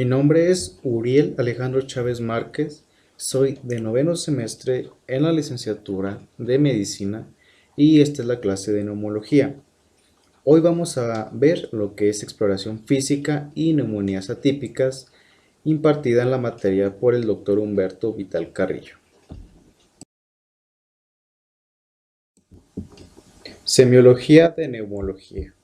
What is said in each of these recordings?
Mi nombre es Uriel Alejandro Chávez Márquez, soy de noveno semestre en la licenciatura de Medicina y esta es la clase de neumología. Hoy vamos a ver lo que es exploración física y neumonías atípicas impartida en la materia por el doctor Humberto Vital Carrillo. Semiología de neumología.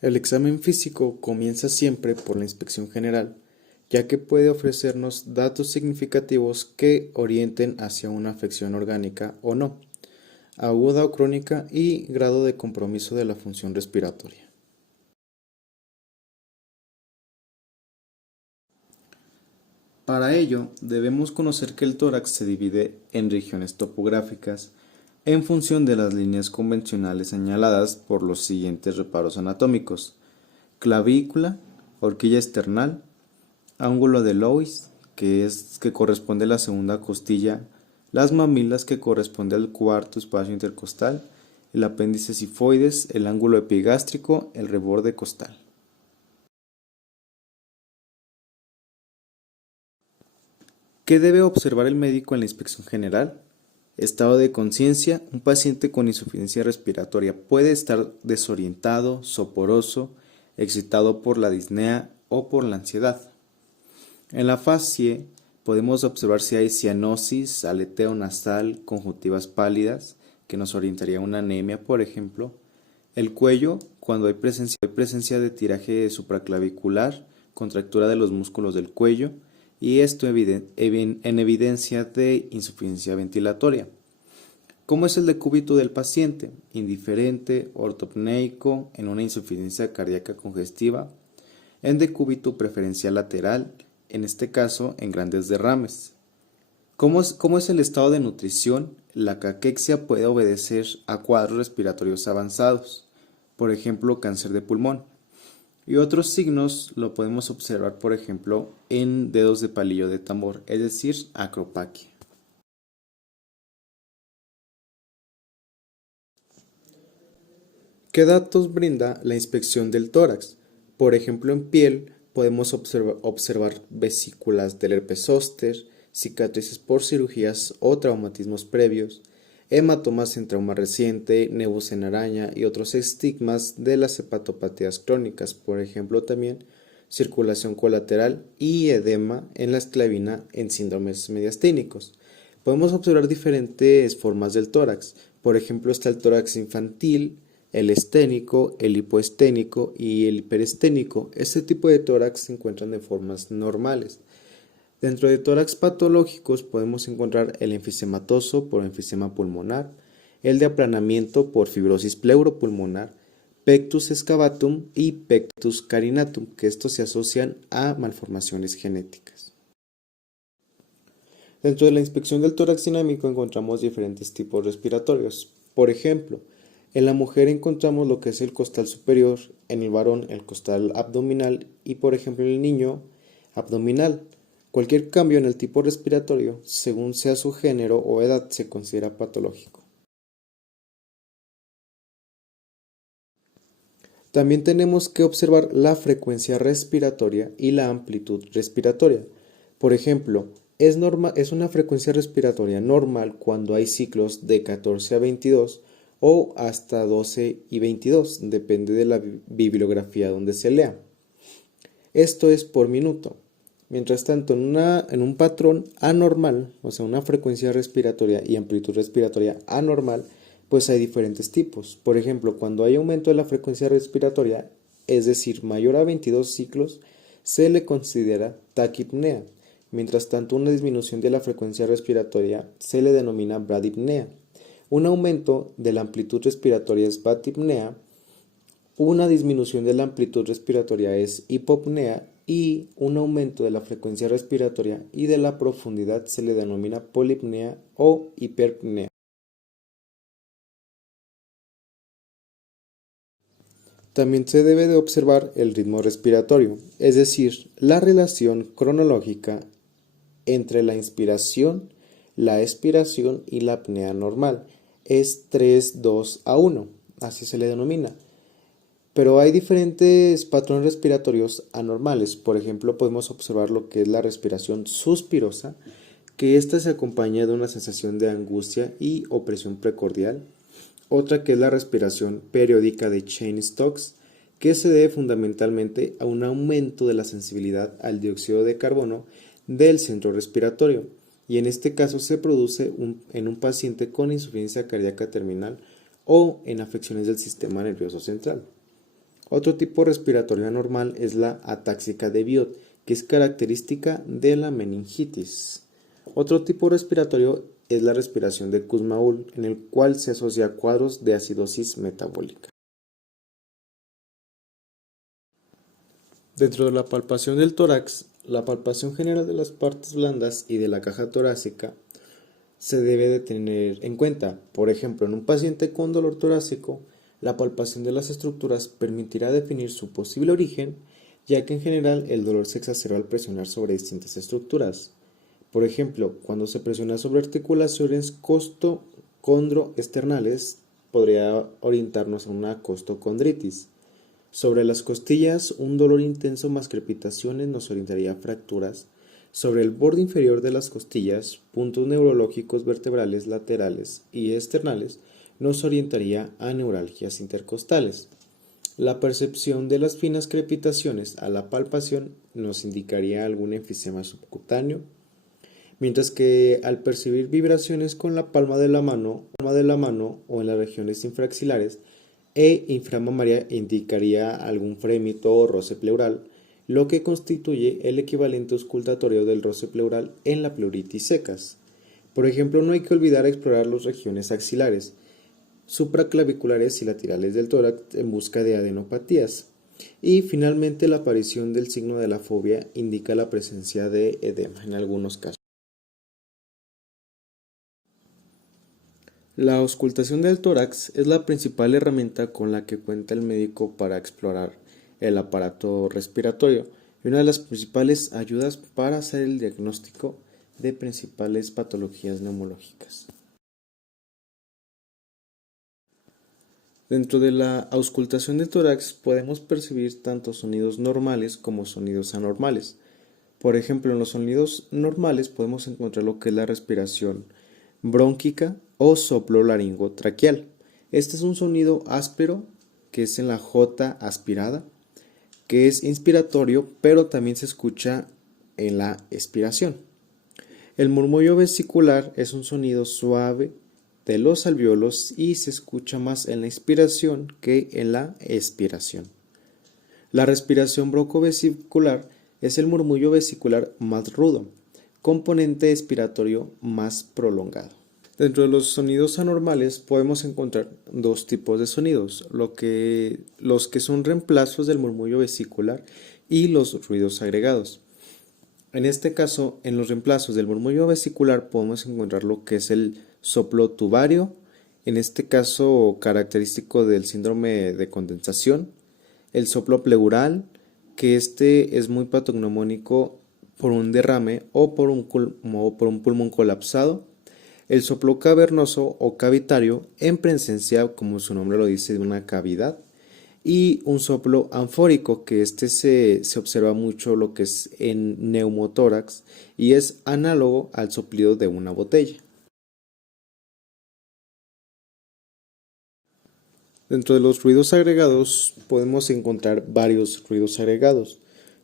El examen físico comienza siempre por la inspección general, ya que puede ofrecernos datos significativos que orienten hacia una afección orgánica o no, aguda o crónica y grado de compromiso de la función respiratoria. Para ello, debemos conocer que el tórax se divide en regiones topográficas en función de las líneas convencionales señaladas por los siguientes reparos anatómicos: clavícula, horquilla esternal, ángulo de Lois, que corresponde a la segunda costilla, las mamilas, que corresponde al cuarto espacio intercostal, el apéndice sifoides, el ángulo epigástrico, el reborde costal. ¿Qué debe observar el médico en la inspección general? Estado de conciencia. Un paciente con insuficiencia respiratoria puede estar desorientado, soporoso, excitado por la disnea o por la ansiedad. En la facie podemos observar si hay cianosis, aleteo nasal, conjuntivas pálidas, que nos orientaría a una anemia, por ejemplo. El cuello, cuando hay presencia de tiraje supraclavicular, contractura de los músculos del cuello, y esto en evidencia de insuficiencia ventilatoria. ¿Cómo es el decúbito del paciente? Indiferente, ortopneico, en una insuficiencia cardíaca congestiva, en decúbito preferencial lateral, en este caso en grandes derrames. ¿Cómo es el estado de nutrición? La caquexia puede obedecer a cuadros respiratorios avanzados, por ejemplo cáncer de pulmón. Y otros signos lo podemos observar, por ejemplo, en dedos de palillo de tambor, es decir, acropaquia. ¿Qué datos brinda la inspección del tórax? Por ejemplo, en piel podemos observar vesículas del herpes zóster, cicatrices por cirugías o traumatismos previos, hematomas en trauma reciente, nevus en araña y otros estigmas de las hepatopatías crónicas, por ejemplo también circulación colateral y edema en la esclavina en síndromes mediastínicos. Podemos observar diferentes formas del tórax, por ejemplo está el tórax infantil, el esténico, el hipoesténico y el hiperesténico. Este tipo de tórax se encuentran de formas normales. Dentro de tórax patológicos podemos encontrar el enfisematoso por enfisema pulmonar, el de aplanamiento por fibrosis pleuropulmonar, pectus excavatum y pectus carinatum, que estos se asocian a malformaciones genéticas. Dentro de la inspección del tórax dinámico encontramos diferentes tipos respiratorios. Por ejemplo, en la mujer encontramos lo que es el costal superior, en el varón el costal abdominal y por ejemplo en el niño abdominal. Cualquier cambio en el tipo respiratorio, según sea su género o edad, se considera patológico. También tenemos que observar la frecuencia respiratoria y la amplitud respiratoria. Por ejemplo, es una frecuencia respiratoria normal cuando hay ciclos de 14 a 22 o hasta 12 y 22, depende de la bibliografía donde se lea. Esto es por minuto. Mientras tanto, en un patrón anormal, o sea, una frecuencia respiratoria y amplitud respiratoria anormal, pues hay diferentes tipos. Por ejemplo, cuando hay aumento de la frecuencia respiratoria, es decir, mayor a 22 ciclos, se le considera taquipnea. Mientras tanto, una disminución de la frecuencia respiratoria se le denomina bradipnea. Un aumento de la amplitud respiratoria es batipnea, una disminución de la amplitud respiratoria es hipopnea y un aumento de la frecuencia respiratoria y de la profundidad se le denomina polipnea o hiperpnea. También se debe de observar el ritmo respiratorio, es decir, la relación cronológica entre la inspiración, la expiración y la apnea normal. Es 3-2-1, así se le denomina. Pero hay diferentes patrones respiratorios anormales. Por ejemplo, podemos observar lo que es la respiración suspirosa, que ésta se acompaña de una sensación de angustia y opresión precordial. Otra que es la respiración periódica de Cheyne-Stokes, que se debe fundamentalmente a un aumento de la sensibilidad al dióxido de carbono del centro respiratorio, y en este caso se produce en un paciente con insuficiencia cardíaca terminal o en afecciones del sistema nervioso central. Otro tipo respiratorio anormal es la atáxica de Biot, que es característica de la meningitis. Otro tipo respiratorio es la respiración de Kussmaul, en el cual se asocia a cuadros de acidosis metabólica. Dentro de la palpación del tórax, la palpación general de las partes blandas y de la caja torácica se debe de tener en cuenta. Por ejemplo, en un paciente con dolor torácico, la palpación de las estructuras permitirá definir su posible origen, ya que en general el dolor se exacerba al presionar sobre distintas estructuras. Por ejemplo, cuando se presiona sobre articulaciones costocondroesternales, podría orientarnos a una costocondritis. Sobre las costillas, un dolor intenso más crepitaciones nos orientaría a fracturas. Sobre el borde inferior de las costillas, puntos neurológicos vertebrales laterales y externales nos orientaría a neuralgias intercostales. La percepción de las finas crepitaciones a la palpación nos indicaría algún enfisema subcutáneo, mientras que al percibir vibraciones con la palma de la mano o en las regiones infraxilares inframamaria indicaría algún frémito o roce pleural, lo que constituye el equivalente auscultatorio del roce pleural en la pleuritis secas. Por ejemplo, no hay que olvidar explorar las regiones axilares, supraclaviculares y laterales del tórax en busca de adenopatías. Y finalmente la aparición del signo de la fobia indica la presencia de edema en algunos casos. La auscultación del tórax es la principal herramienta con la que cuenta el médico para explorar el aparato respiratorio y una de las principales ayudas para hacer el diagnóstico de principales patologías neumológicas. Dentro de la auscultación del tórax podemos percibir tanto sonidos normales como sonidos anormales. Por ejemplo, en los sonidos normales podemos encontrar lo que es la respiración brónquica o soplo laringotraqueal. Este es un sonido áspero que es en la J aspirada, que es inspiratorio, pero también se escucha en la expiración. El murmullo vesicular es un sonido suave de los alvéolos y se escucha más en la inspiración que en la expiración. La respiración broncovesicular es el murmullo vesicular más rudo, componente expiratorio más prolongado. Dentro de los sonidos anormales podemos encontrar dos tipos de sonidos, los que son reemplazos del murmullo vesicular y los ruidos agregados. En este caso, en los reemplazos del murmullo vesicular podemos encontrar lo que es el soplo tubario, en este caso característico del síndrome de condensación, el soplo pleural, que este es muy patognomónico por un derrame o por un pulmón colapsado, el soplo cavernoso o cavitario en presencia, como su nombre lo dice, de una cavidad, y un soplo anfórico, que se observa mucho lo que es en neumotórax y es análogo al soplido de una botella. Dentro de los ruidos agregados podemos encontrar varios ruidos agregados,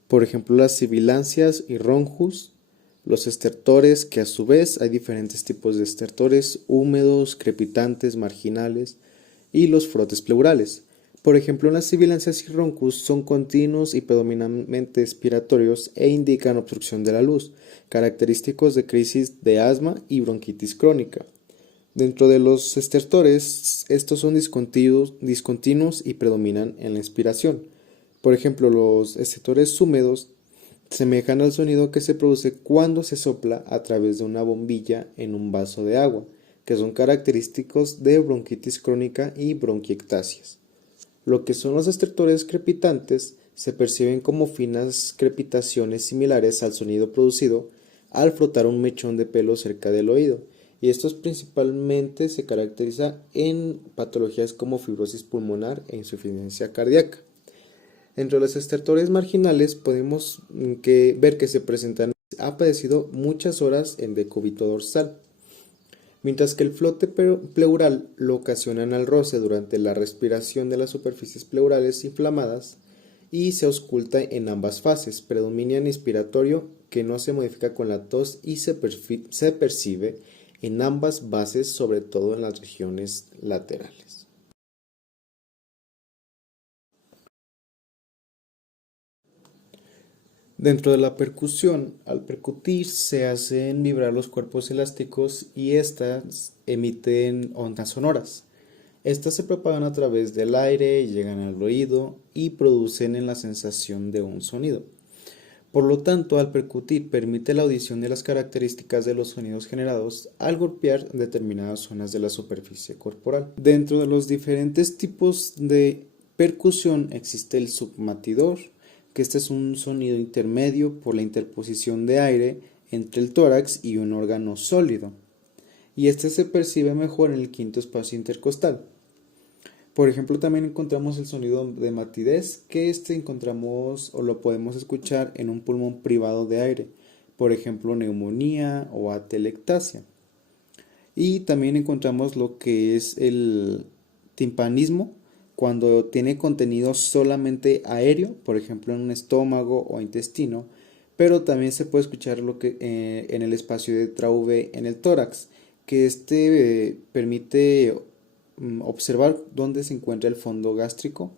por ejemplo las sibilancias y ronjus, los estertores, que a su vez hay diferentes tipos de estertores, húmedos, crepitantes, marginales, y los frotes pleurales. Por ejemplo, las sibilancias y roncus son continuos y predominantemente expiratorios e indican obstrucción de la luz, característicos de crisis de asma y bronquitis crónica. Dentro de los estertores, estos son discontinuos y predominan en la inspiración. Por ejemplo, los estertores húmedos semejan al sonido que se produce cuando se sopla a través de una bombilla en un vaso de agua, que son característicos de bronquitis crónica y bronquiectasias. Lo que son los estertores crepitantes se perciben como finas crepitaciones similares al sonido producido al frotar un mechón de pelo cerca del oído, y estos principalmente se caracterizan en patologías como fibrosis pulmonar e insuficiencia cardíaca. Entre los estertores marginales podemos ver que se presentan, ha padecido muchas horas en decúbito dorsal, mientras que el flote pleural lo ocasionan al roce durante la respiración de las superficies pleurales inflamadas y se ausculta en ambas fases. Predomina en inspiratorio que no se modifica con la tos y se percibe en ambas bases, sobre todo en las regiones laterales. Dentro de la percusión, al percutir se hacen vibrar los cuerpos elásticos y éstas emiten ondas sonoras. Estas se propagan a través del aire, llegan al oído y producen en la sensación de un sonido. Por lo tanto, al percutir permite la audición de las características de los sonidos generados al golpear determinadas zonas de la superficie corporal. Dentro de los diferentes tipos de percusión existe el submatidor, que este es un sonido intermedio por la interposición de aire entre el tórax y un órgano sólido, y este se percibe mejor en el quinto espacio intercostal. Por ejemplo, también encontramos el sonido de matidez, que encontramos o lo podemos escuchar en un pulmón privado de aire, por ejemplo, neumonía o atelectasia. Y también encontramos lo que es el timpanismo, cuando tiene contenido solamente aéreo, por ejemplo en un estómago o intestino, pero también se puede escuchar lo que en el espacio de Traube en el tórax, que permite observar dónde se encuentra el fondo gástrico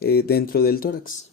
dentro del tórax.